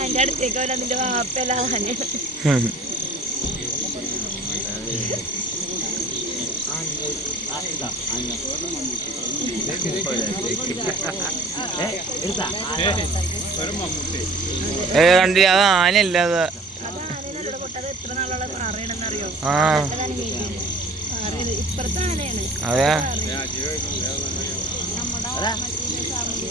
എന്റെ അടുത്തേക്ക് അവൻ അതിന്റെ വാപ്പലാണ് ഏ കണ്ടി അത് ആനയല്ല അത് ആ. അതാണ് മീറ്റിംഗ്. പാറയത് ഇപ്പുറത്തെ ആനയാണ് അതെ. നമ്മുടെ മറ്റേ ഫാമിലി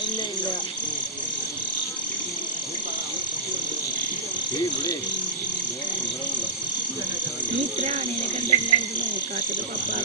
ഇല്ല ഇല്ല നീ ഇത്ര ആനേനെ കണ്ടിട്ടുണ്ടായിരുന്നു നോക്കാത്തത്. പപ്പാ